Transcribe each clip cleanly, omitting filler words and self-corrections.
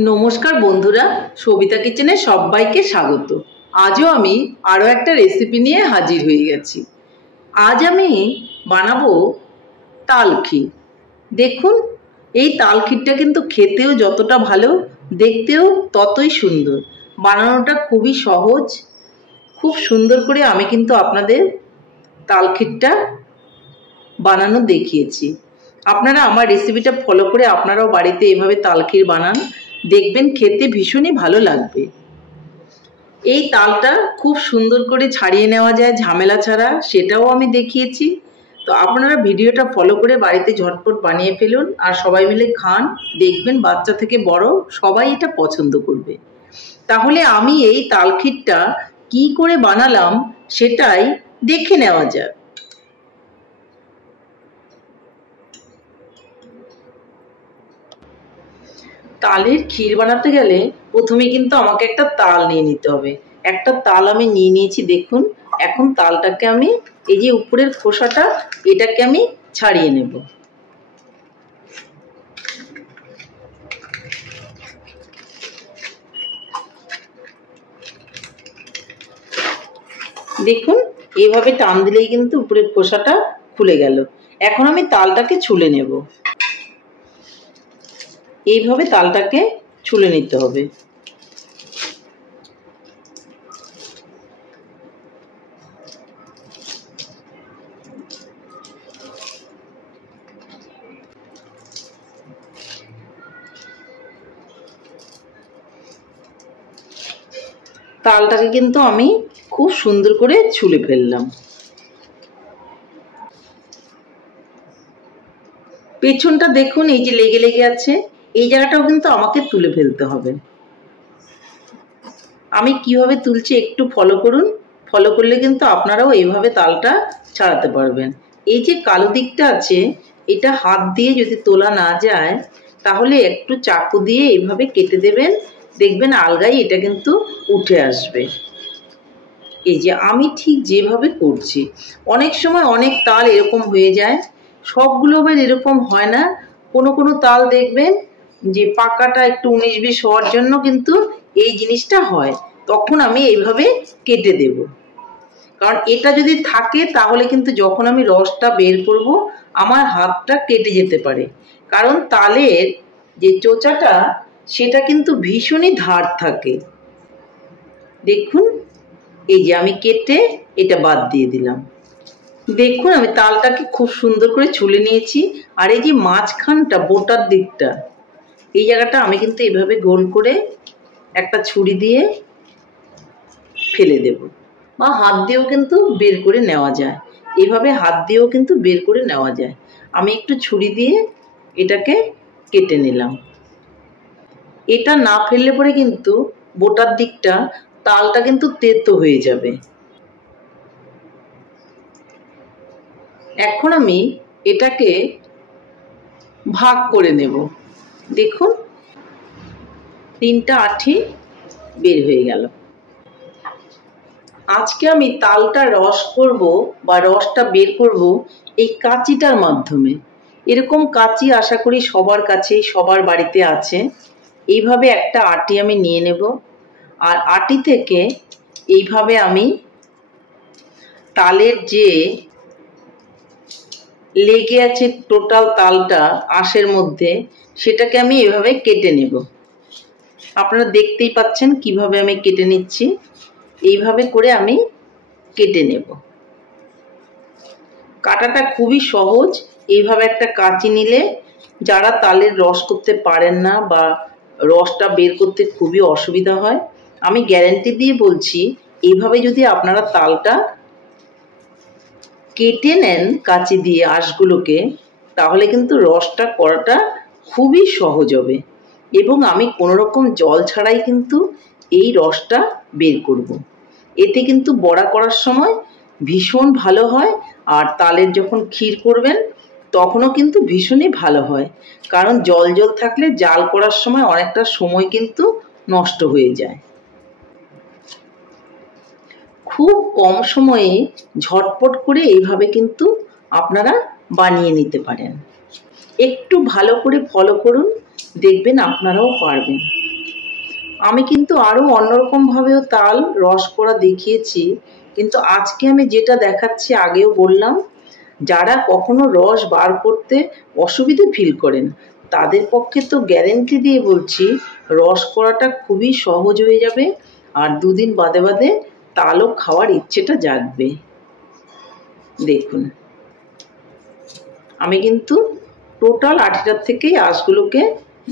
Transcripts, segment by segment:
নমস্কার বন্ধুরা, সবিতা কিচেনে সবাইকে স্বাগত। আজও আমি আরও একটা রেসিপি নিয়ে হাজির হয়ে গেছি। আজ আমি বানাবো তাল ক্ষীর। দেখুন, এই তাল ক্ষীরটা কিন্তু খেতেও যতটা ভালো, দেখতেও ততই সুন্দর। বানানোটা খুবই সহজ। খুব সুন্দর করে আমি কিন্তু আপনাদের তাল ক্ষীরটা বানানো দেখিয়েছি। আপনারা আমার রেসিপিটা ফলো করে আপনারাও বাড়িতে এভাবে তাল ক্ষীর বানান, দেখবেন খেতে ভীষণই ভালো লাগবে। এই তালটা খুব সুন্দর করে ছাড়িয়ে নেওয়া যায় ঝামেলা ছাড়া, সেটাও আমি দেখিয়েছি। তো আপনারা ভিডিওটা ফলো করে বাড়িতে ঝটপট বানিয়ে ফেলুন আর সবাই মিলে খান, দেখবেন বাচ্চা থেকে বড় সবাই এটা পছন্দ করবে। তাহলে আমি এই তাল ক্ষীরটা কী করে বানালাম সেটাই দেখে নেওয়া যাক। তালের ক্ষীর বানাতে গেলে প্রথমে কিন্তু আমাকে একটা তাল নিয়ে নিতে হবে। একটা তাল আমি নিয়ে নিয়েছি, দেখুন। এখন তালটাকে আমি এই যে উপরের খোসাটা, এটাকে আমি ছাড়িয়ে নেব। দেখুন, এইভাবে টান দিলেই কিন্তু উপরের খোসাটা খুলে গেল। এখন আমি তালটাকে ছুলে নেব। এইভাবে তালটাকে ছুলে নিতে হবে। তালটাকে কিন্তু আমি খুব সুন্দর করে ছুলে ফেললাম। পেছনটা দেখুন, এই যে লেগে লেগে আছে, এই জায়গাটাও কিন্তু আমাকে তুলে ফেলতে হবে। আমি কিভাবে তুলছি একটু ফলো করুন। ফলো করলে কিন্তু আপনারাও এইভাবে তালটা ছাড়াতে পারবেন। এই যে কালো দিকটা আছে, এটা হাত দিয়ে যদি তোলা না যায় তাহলে একটু চাকু দিয়ে এইভাবে কেটে দেবেন, দেখবেন আলগাই এটা কিন্তু উঠে আসবে। এই যে আমি ঠিক যেভাবে করছি। অনেক সময় অনেক তাল এরকম হয়ে যায়, সবগুলো আবার এরকম হয় না। কোনো কোনো তাল দেখবেন যে পাকাটা একটু 19-20 হওয়ার জন্য কিন্তু এই জিনিসটা হয়, তখন আমি এইভাবে কেটে দেব। কারণ এটা যদি থাকে তাহলে কিন্তু যখন আমি রসটা বের করব আমার হাতটা কেটে যেতে পারে। কারণ তালের যে চোচাটা সেটা কিন্তু ভীষণই ধার থাকে। দেখুন, এই যে আমি কেটে এটা বাদ দিয়ে দিলাম। দেখুন, আমি তালটাকে খুব সুন্দর করে ছুলে নিয়েছি। আর এই যে মাঝখানটা, বোটার দিকটা, এই জায়গাটা আমি কিন্তু এইভাবে গোল করে একটা ছুরি দিয়ে ফেলে দেব, বা হাত দিয়েও কিন্তু বের করে নেওয়া যায়। এভাবে হাত দিয়েও কিন্তু বের করে নেওয়া যায়। আমি একটু ছুরি দিয়ে এটাকে কেটে নিলাম। এটা না ফেললে পরে কিন্তু বোটার দিকটা, তালটা কিন্তু তেতো হয়ে যাবে। এখন আমি এটাকে ভাগ করে নেব। দেখুন, 3টা আঁঠি বের হয়ে গেল। আজকে আমি তালটা রস করব বা রসটা বের করব এই কাঁচিটার মাধ্যমে। এরকম কাঁচি আশা করি সবার কাছেই, সবার বাড়িতে আছে। এইভাবে একটা আঁটি আমি নিয়ে নেব, আর আঁটি থেকে এইভাবে আমি তালের যে লেগে আছে টোটাল তালটা আঁশের মধ্যে, সেটাকে আমি এভাবে কেটে নেব। আপনারা দেখতেই পাচ্ছেন কিভাবে আমি কেটে নিচ্ছি। এইভাবে করে আমি কেটে নেব। কাটাটা খুবই সহজ। এইভাবে একটা কাঁচি নিলে, যারা তালের রস করতে পারেন না বা রসটা বের করতে খুবই অসুবিধা হয়, আমি গ্যারান্টি দিয়ে বলছি, এইভাবে যদি আপনারা তালটা কেটে নেন কাঁচি দিয়ে আঁশগুলোকে, তাহলে কিন্তু রসটা করাটা খুবই সহজ হবে। এবং আমি কোনো রকম জল ছাড়াই কিন্তু এই রসটা বের করব। এতে কিন্তু বড়া করার সময় ভীষণ ভালো হয়, আর তালের যখন ক্ষীর করবেন তখনও কিন্তু ভীষণই ভালো হয়। কারণ জল জল থাকলে জাল করার সময় অনেকটা সময় কিন্তু নষ্ট হয়ে যায়। খুব কম সময়ে ঝটপট করে এইভাবে কিন্তু আপনারা বানিয়ে নিতে পারেন। একটু ভালো করে ফলো করুন, দেখবেন আপনারাও পারবেন। আমি কিন্তু আরও অন্যরকমভাবেও তাল রস করা দেখিয়েছি, কিন্তু আজকে আমি যেটা দেখাচ্ছি আগেও বললাম, যারা কখনো রস বার করতে অসুবিধে ফিল করেন তাদের পক্ষে তো গ্যারেন্টি দিয়ে বলছি রস করাটা খুবই সহজ হয়ে যাবে, আর দুদিন বাদে বাদে তালও খাওয়ার ইচ্ছেটা জাগবে। দেখুন আমি কিন্তু টোটাল আটিটার থেকেই আঁশগুলোকে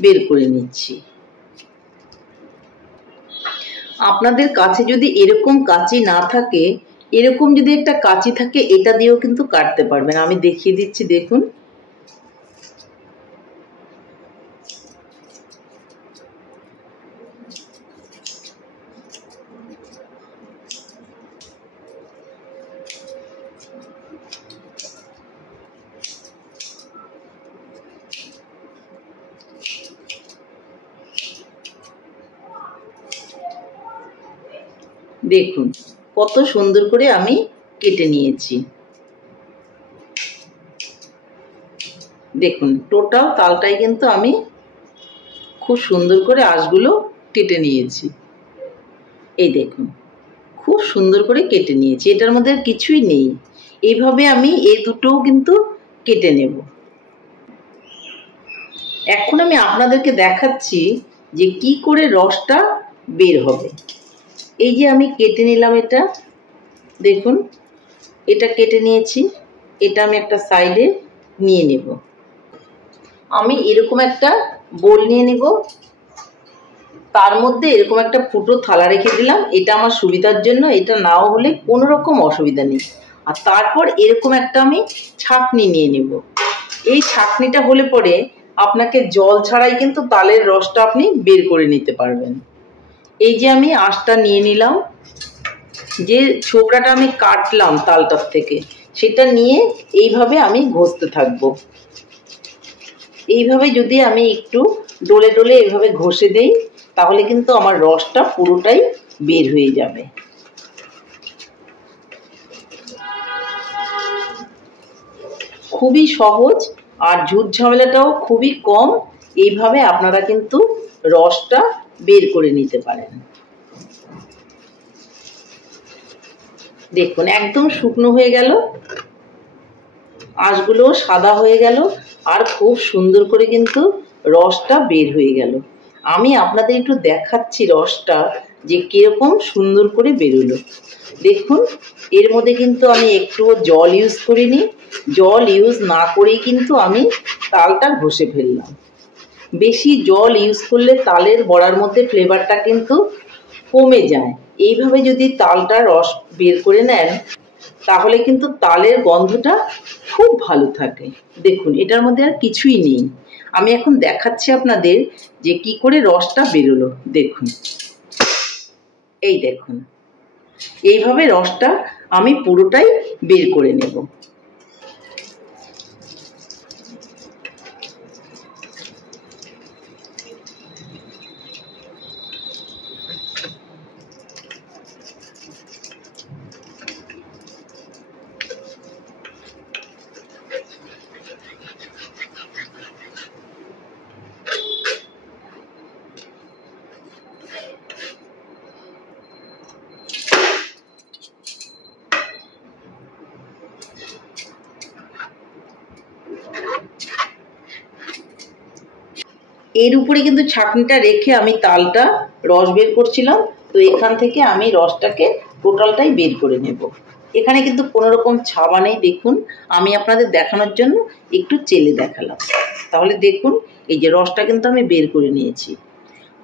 বের করে নিচ্ছি। আপনাদের কাছে যদি এরকম কাঁচি না থাকে, এরকম যদি একটা কাঁচি থাকে এটা দিয়েও কিন্তু কাটতে পারবেন। আমি দেখিয়ে দিচ্ছি, দেখুন দেখুন কত সুন্দর করে আমি কেটে নিয়েছি। দেখুন টোটাল তালটাই কিন্তু আমি খুব সুন্দর করে আঁশগুলো কেটে নিয়েছি। এই দেখুন খুব সুন্দর করে কেটে নিয়েছি, এটার মধ্যে কিছুই নেই। এইভাবে আমি এই দুটোও কিন্তু কেটে নেব। এখন আমি আপনাদেরকে দেখাচ্ছি যে কি করে রসটা বের হবে। এই যে আমি কেটে নিলাম, এটা দেখুন এটা কেটে নিয়েছি, এটা আমি একটা সাইডে নিয়ে নেব। আমি এরকম একটা বোল নিয়ে নেব, তার মধ্যে এরকম একটা ফুটো থালা রেখে দিলাম, এটা আমার সুবিধার জন্য, এটা নাও হলে কোনো রকম অসুবিধা নেই। আর তারপর এরকম একটা আমি ছাঁকনি নিয়ে নেব। এই ছাঁকনিটা হলে পরে আপনাকে জল ছাড়াই কিন্তু তালের রসটা আপনি বের করে নিতে পারবেন। এই যে আমি আঁশটা নিয়ে নিলাম, যে ছোকরাটা আমি কাটলাম তালটার থেকে সেটা নিয়ে এইভাবে আমি ঘষতে থাকবো। এইভাবে যদি আমি একটু ডলে ডলে এইভাবে ঘষে দেই তাহলে কিন্তু আমার রসটা পুরোটাই বের হয়ে যাবে। খুবই সহজ আর ঝুট ঝামেলাটাও খুবই কম। এইভাবে আপনারা কিন্তু রসটা বের করে নিতে পারেন। দেখুন একদম শুকনো হয়ে গেল, আঁশগুলো সাদা হয়ে গেল, আর খুব সুন্দর করে কিন্তু রসটা বের হয়ে গেল। আমি আপনাদের একটু দেখাচ্ছি রসটা যে কিরকম সুন্দর করে বেরোলো। দেখুন এর মধ্যে কিন্তু আমি একটুও জল ইউজ করিনি, জল ইউজ না করেই কিন্তু আমি তালটা ঘষে ফেললাম। বেশি জল ইউজ করলে তালের বড়ার মধ্যে ফ্লেভারটা কিন্তু কমে যায়। এইভাবে যদি তালটা রস বের করে নেন তাহলে কিন্তু তালের গন্ধটা খুব ভালো থাকে। দেখুন এটার মধ্যে আর কিছুই নেই। আমি এখন দেখাচ্ছি আপনাদের যে কি করে রসটা বেরোলো। দেখুন এই দেখুন এইভাবে রসটা আমি পুরোটাই বের করে নেব। এর উপরে কিন্তু ছাঁকনিটা রেখে আমি তালটা রস বের করছিলাম, তো এখান থেকে আমি রসটাকে টোটালটাই বের করে নেব। এখানে কিন্তু কোনো রকম ছাবা নেই। দেখুন আমি আপনাদের দেখানোর জন্য একটু চেলে দেখালাম। তাহলে দেখুন এই যে রসটা কিন্তু আমি বের করে নিয়েছি।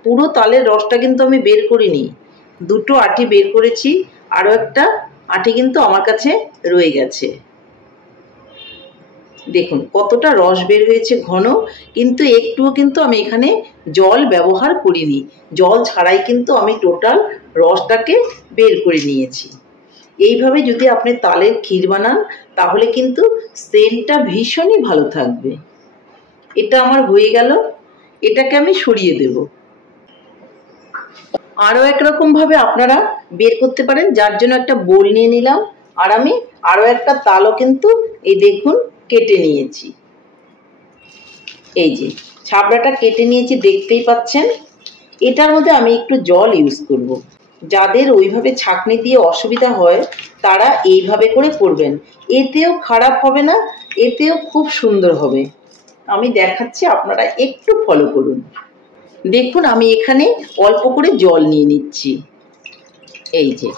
পুরো তালের রসটা কিন্তু আমি বের করিনি, দুটো আটি বের করেছি, আরও একটা আটি কিন্তু আমার কাছে রয়ে গেছে। দেখুন কতটা রস বের হয়েছে ঘন, কিন্তু একটুও কিন্তু আমি এখানে জল ব্যবহার করিনি, জল ছাড়াই কিন্তু আমি টোটাল রসটাকে বের করে নিয়েছি। এইভাবে যদি আপনি তালের ক্ষীর বানান তাহলে কিন্তু সেন্টটা ভীষণই ভালো থাকবে। এটা আমার হয়ে গেল, এটাকে আমি সরিয়ে দেব। আরও একরকমভাবে আপনারা বের করতে পারেন, যার জন্য একটা বোল নিয়ে নিলাম, আর আমি আরও একটা তালও কিন্তু এই দেখুন কেটে নিয়েছি। এই যে ছাবড়াটা কেটে নিয়েছি দেখতেই পাচ্ছেন। এটার মধ্যে আমি একটু জল ইউজ করব। যাদের ওইভাবে ছাঁকনি দিয়ে অসুবিধা হয় তারা এইভাবে করে করবেন, এতেও খারাপ হবে না, এতেও খুব সুন্দর হবে। আমি দেখাচ্ছি, আপনারা একটু ফলো করুন। দেখুন আমি এখানে অল্প করে জল নিয়ে নিচ্ছি। এই যে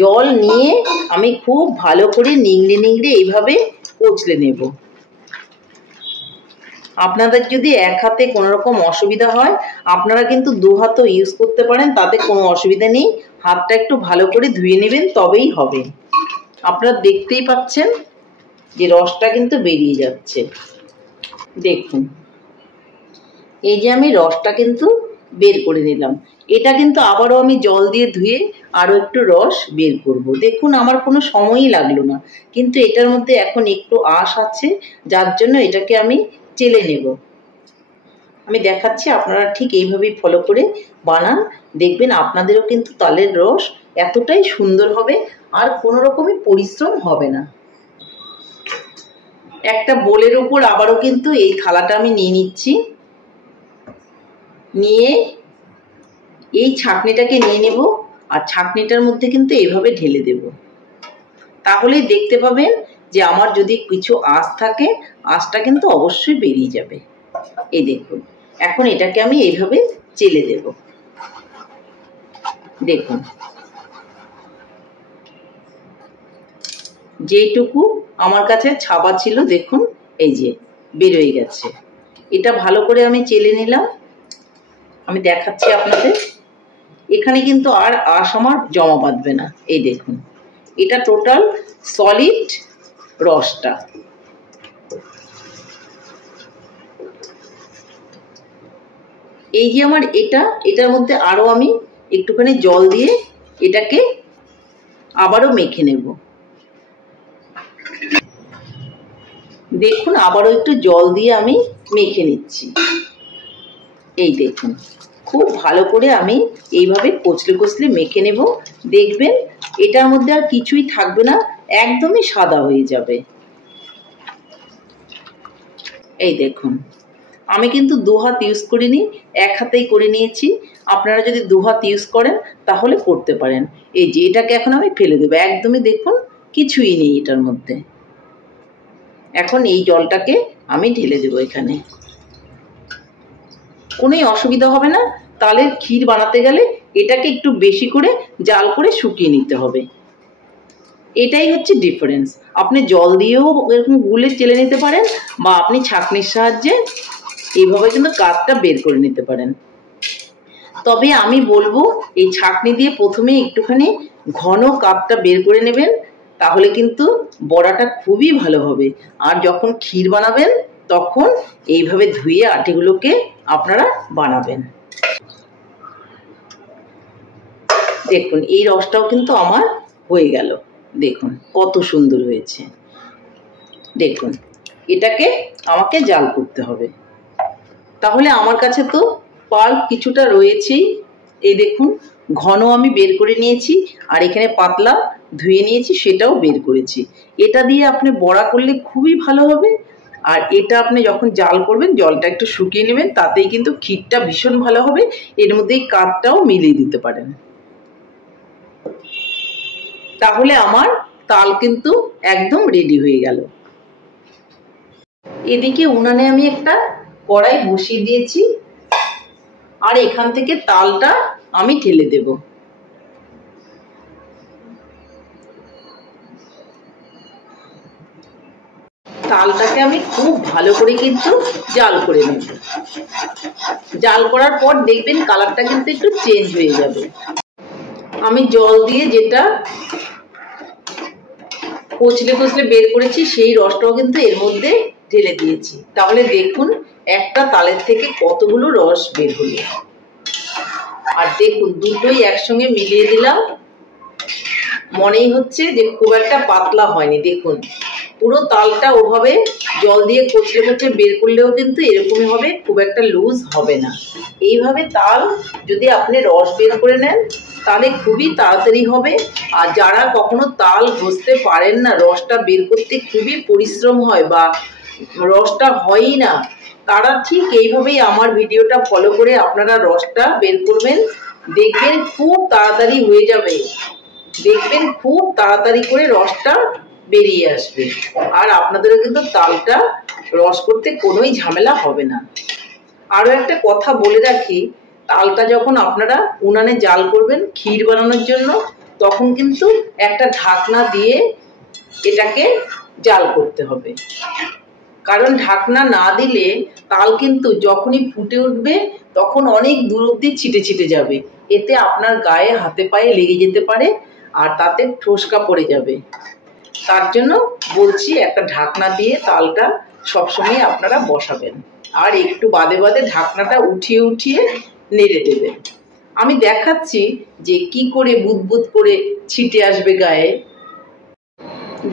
জল নিয়ে আমি খুব ভালো করে নিংড়ে নিংড়ে এইভাবে কচলে নেব। আপনাদের যদি এক হাতে কোনো রকম অসুবিধা হয় আপনারা কিন্তু দু হাতও ইউজ করতে পারেন, তাতে কোনো অসুবিধা নেই। হাতটা একটু ভালো করে ধুয়ে নেবেন, তবেই হবে। আপনারা দেখতেই পাচ্ছেন যে রসটা কিন্তু বেরিয়ে যাচ্ছে। দেখুন এই যে আমি রসটা কিন্তু বের করে নিলাম। এটা কিন্তু আবারও আমি জল দিয়ে ধুয়ে আরও একটু রস বের করব। দেখুন আমার কোনো সময়ই লাগলো না, কিন্তু এটার মধ্যে এখন একটু আঁশ আছে, যার জন্য এটাকে আমি চেলে নেব। আমি দেখাচ্ছি, আপনারা ঠিক এইভাবেই ফলো করে বানান, দেখবেন আপনাদেরও কিন্তু তালের রস এতটাই সুন্দর হবে আর কোনো রকমই পরিশ্রম হবে না। একটা বোলের উপর আবারও কিন্তু এই থালাটা আমি নিয়ে নিচ্ছি, নিয়ে এই ছাঁকনিটাকে নিয়ে নেব আর ছাঁকনিটার মধ্যে কিন্তু এইভাবে ঢেলে দেব। তাহলেই দেখতে পাবেন যে আমার যদি কিছু আঁশ থাকে আঁশটা কিন্তু অবশ্যই বেরিয়ে যাবে। এই দেখুন এখন এটাকে আমি এইভাবে চেলে দেব। দেখুন যেটুকু আমার কাছে ছাপা ছিল দেখুন এই যে বেরোয় গেছে। এটা ভালো করে আমি চেলে নিলাম। আমি দেখাচ্ছি আপনাদের, এখানে কিন্তু আর আঁশ আমার জমা বাঁধবে না। এই দেখুন এটা টোটাল সলিড রসটা। এই যে আমার এটার মধ্যে আরো আমি একটুখানি জল দিয়ে এটাকে আবারও মেখে নেব। দেখুন আবারও একটু জল দিয়ে আমি মেখে নিচ্ছি। এই দেখুন খুব ভালো করে আমি এইভাবে কচলে কচলে মেখে নেব। দেখবেন এটার মধ্যে আর কিছুই থাকবে না, একদমই সাদা হয়ে যাবে। এই দেখুন আমি কিন্তু দু হাত ইউজ করিনি, এক হাতেই করে নিয়েছি। আপনারা যদি দু হাত ইউজ করেন তাহলে করতে পারেন। এই যে এটাকে এখন আমি ফেলে দেবো, একদমই দেখুন কিছুই নেই এটার মধ্যে। এখন এই জলটাকে আমি ঢেলে দেবো এখানে, কোনোই অসুবিধা হবে না। তালের ক্ষীর বানাতে গেলে এটাকে একটু বেশি করে জাল করে শুকিয়ে নিতে হবে, এটাই হচ্ছে ডিফারেন্স। আপনি জল দিয়েও এরকম গুলে চেলে নিতে পারেন বা আপনি ছাঁকনির সাহায্যে এইভাবে কিন্তু কাঠটা বের করে নিতে পারেন। তবে আমি বলবো এই ছাঁকনি দিয়ে প্রথমে একটুখানি ঘন কাঠটা বের করে নেবেন, তাহলে কিন্তু বড়াটা খুবই ভালো হবে। আর যখন ক্ষীর বানাবেন তখন এইভাবে ধুয়ে আটিগুলোকে আপনারা বানাবেন। দেখুন এই রসটাও কিন্তু আমার হয়ে গেল, দেখুন কত সুন্দর হয়েছে। দেখুন এটাকে আমাকে জাল করতে হবে, তাহলে আমার কাছে তো পাল্প কিছুটা রয়েছেই। এই দেখুন ঘন আমি বের করে নিয়েছি আর এখানে পাতলা ধুয়ে নিয়েছি, সেটাও বের করেছি। এটা দিয়ে আপনি বড়া করলে খুবই ভালো হবে। আর এটা আপনি যখন জাল করবেন জলটা একটু শুকিয়ে নেবেন, তাতেই কিন্তু ক্ষীরটা ভীষণ ভালো হবে। এর মধ্যেই কাঠটাও মিলিয়ে দিতে পারেন, তাহলে আমার তাল কিন্তু একদম রেডি হয়ে গেল। এদিকে উনানে আমি একটা কড়াই বসিয়ে দিয়েছি আর এখান থেকে তালটা আমি ঢেলে দেব। তালটাকে আমি খুব ভালো করে কিন্তু জাল করে নেব। জাল করার পর দেখবেন কালারটা কিন্তু একটু চেঞ্জ হয়ে যাবে। আমি জল দিয়ে যেটা কচলে কচলে বের করেছি সেই রসটাও কিন্তু এর মধ্যে ঢেলে দিয়েছি। তাহলে দেখুন একটা তালের থেকে কতগুলো রস বের হলো। আর দেখুন দুটোই একসঙ্গে মিলিয়ে দিলাম, মনেই হচ্ছে যে খুব একটা পাতলা হয়নি। দেখুন পুরো তালটা ওভাবে জল দিয়ে কচলে কচলে বের করলেও কিন্তু এরকমই হবে, খুব একটা লুজ হবে না। এইভাবে তাল যদি আপনি রস বের করে নেন তাহলে খুবই তাড়াতাড়ি হবে। আর যারা কখনো তাল ঘষতে পারেন না, রসটা বের করতে খুবই পরিশ্রম হয় বা রসটা হয়ই না, তারা ঠিক এইভাবেই আমার ভিডিওটা ফলো করে আপনারা রসটা বের করবেন। দেখবেন খুব তাড়াতাড়ি হয়ে যাবে, দেখবেন খুব তাড়াতাড়ি করে রসটা বেরিয়ে আসবে। আর আপনাদেরও কিন্তু তালটা রস করতে কোনোই ঝামেলা হবে না। আরো একটা কথা বলে রাখি, তালটা যখন আপনারা উনানে জাল করবেন ক্ষীর বানানোর জন্য, তখন কিন্তু একটা ঢাকনা দিয়ে এটাকে জাল করতে হবে। কারণ ঢাকনা না দিলে তাল কিন্তু যখনই ফুটে উঠবে তখন অনেক দূর অব্দি ছিটে ছিটে যাবে, এতে আপনার গায়ে হাতে পায়ে লেগে যেতে পারে আর তাতে ঠোসকা পড়ে যাবে। তার জন্য বলছি একটা ঢাকনা দিয়ে তালটা সবসময় আপনারা বসাবেন, আর একটু বাদে বাদে ঢাকনাটা উঠিয়ে উঠিয়ে নেড়ে দেবেন। আমি দেখাচ্ছি যে কি করে বুদবুদ করে ছিটে আসবে গায়ে।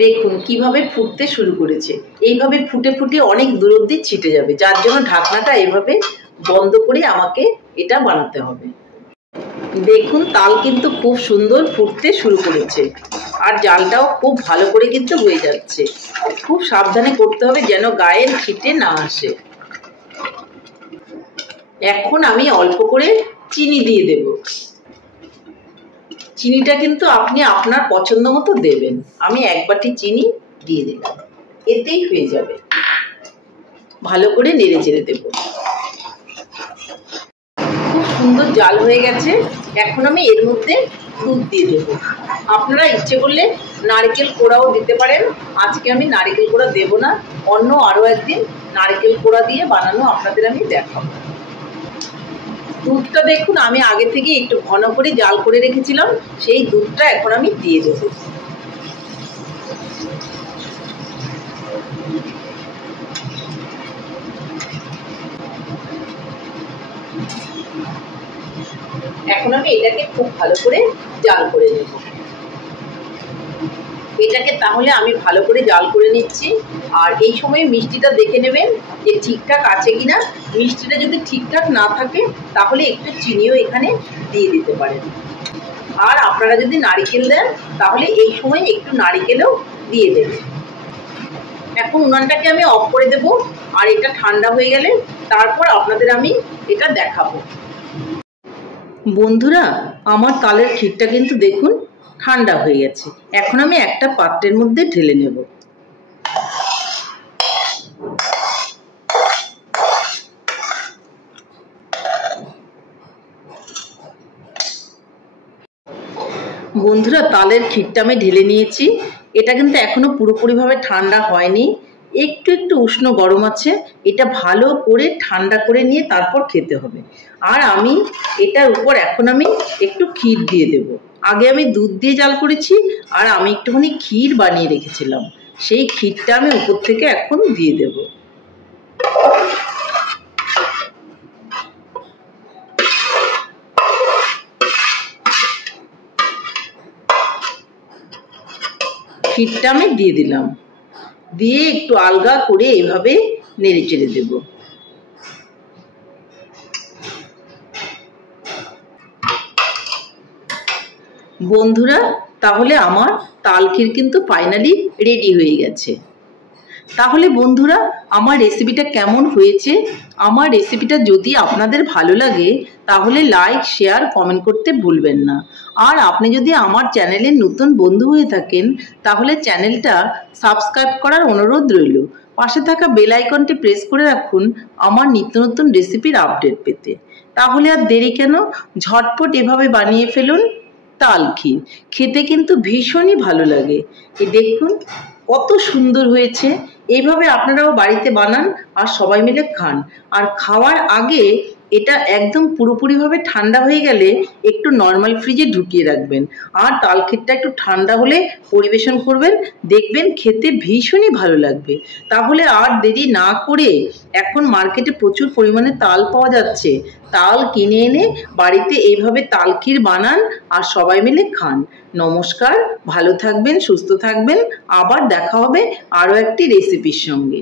দেখুন কিভাবে ফুটতে শুরু করেছে, এইভাবে ফুটে ফুটে অনেক দূর অব্দি ছিটে যাবে, যার জন্য ঢাকনাটা এভাবে বন্ধ করে আমাকে এটা বানাতে হবে। দেখুন তাল কিন্তু খুব সুন্দর ফুটতে শুরু করেছে, আর জালটাও খুব ভালো করে কিন্তু হয়ে যাচ্ছে। খুব সাবধানে করতে হবে যেন গায়ের ছিটে না আসে। এখন আমি অল্প করে চিনি দিয়ে দেব। চিনিটা কিন্তু আপনি আপনার পছন্দ মতো দেবেন। আমি 1 বাটি চিনি দিয়ে দিলাম, এতেই হয়ে যাবে। ভালো করে নেড়ে চেড়ে দেব। খুব সুন্দর জাল হয়ে গেছে। এখন আমি এর মধ্যে দুধ দিয়ে দেবো। আপনারা ইচ্ছে করলে নারকেল কোড়াও দিতে পারেন। আজকে আমি নারকেল কোড়া দেব না, অন্য আরও একদিন নারকেল কোড়া দিয়ে বানানো আপনাদের আমি দেখাবো। দুধটা দেখুন আমি আগে থেকে একটু ঘন করে জাল করে রেখেছিলাম, সেই দুধটা এখন আমি দিয়ে দেব। এখন আমি এটাকে খুব ভালো করে জাল করে নেব। এটাকে তাহলে আমি ভালো করে জাল করে নিচ্ছি। আর এই সময় মিষ্টিটা দেখে নেবেন যে ঠিকঠাক আছে কিনা। মিষ্টিটা যদি ঠিকঠাক না থাকে তাহলে একটু চিনিও এখানে দিয়ে দিতে পারেন। আর আপনারা যদি নারকেল দেন তাহলে এই সময় একটু নারকেলও দিয়ে দেবেন। এখন উনানটাকে আমি অফ করে দেব, আর এটা ঠান্ডা হয়ে গেলে তারপর আপনাদের আমি এটা দেখাবো। বন্ধুরা আমার তালের ক্ষীরটা কিন্তু দেখুন ঠান্ডা হয়ে গেছে। এখন আমি একটা পাত্রের মধ্যে ঢেলে নেব। বন্ধুরা তালের ক্ষীরটা আমি ঢেলে নিয়েছি। এটা কিন্তু এখনো পুরোপুরিভাবে ঠান্ডা হয়নি, একটু একটু উষ্ণ গরম আছে। এটা ভালো করে ঠান্ডা করে নিয়ে তারপর খেতে হবে। আর আমি এটার উপর এখন আমি একটু ক্ষীর দিয়ে দেব। আগে আমি দুধ দিয়ে জাল করেছি, আর আমি একটুখানি ক্ষীর বানিয়ে রেখেছিলাম, সেই ক্ষীরটা আমি উপর থেকে এখন দিয়ে দেব। ক্ষীরটা আমি দিয়ে দিলাম, দিয়ে একটু আলগা করে এভাবে নেড়ে চেড়ে দেব। বন্ধুরা তাহলে আমার তাল ক্ষীর কিন্তু ফাইনালি রেডি হয়ে গেছে। তাহলে বন্ধুরা আমার রেসিপিটা কেমন হয়েছে? আমার রেসিপিটা যদি আপনাদের ভালো লাগে তাহলে লাইক, শেয়ার, কমেন্ট করতে ভুলবেন না। আর আপনি যদি আমার চ্যানেলের নতুন বন্ধু হয়ে থাকেন তাহলে চ্যানেলটা সাবস্ক্রাইব করার অনুরোধ রইল। পাশে থাকা বেল আইকনটি প্রেস করে রাখুন আমার নিত্য নতুন রেসিপির আপডেট পেতে। তাহলে আর দেরি কেন, ঝটপট এভাবে বানিয়ে ফেলুন তাল ক্ষীর। খেতে কিন্তু ভীষণই ভালো লাগে। এই দেখুন কত সুন্দর হয়েছে। এইভাবে আপনারাও বাড়িতে বানান আর সবাই মিলে খান। আর খাওয়ার আগে এটা একদম পুরোপুরিভাবে ঠান্ডা হয়ে গেলে একটু নর্মাল ফ্রিজে ঢুকিয়ে রাখবেন, আর তাল ক্ষীরটা একটু ঠান্ডা হলে পরিবেশন করবেন, দেখবেন খেতে ভীষণই ভালো লাগবে। তাহলে আর দেরি না করে, এখন মার্কেটে প্রচুর পরিমাণে তাল পাওয়া যাচ্ছে, তাল কিনে এনে বাড়িতে এইভাবে তাল ক্ষীর বানান আর সবাই মিলে খান। নমস্কার, ভালো থাকবেন, সুস্থ থাকবেন। আবার দেখা হবে আরও একটি রেসিপির সঙ্গে।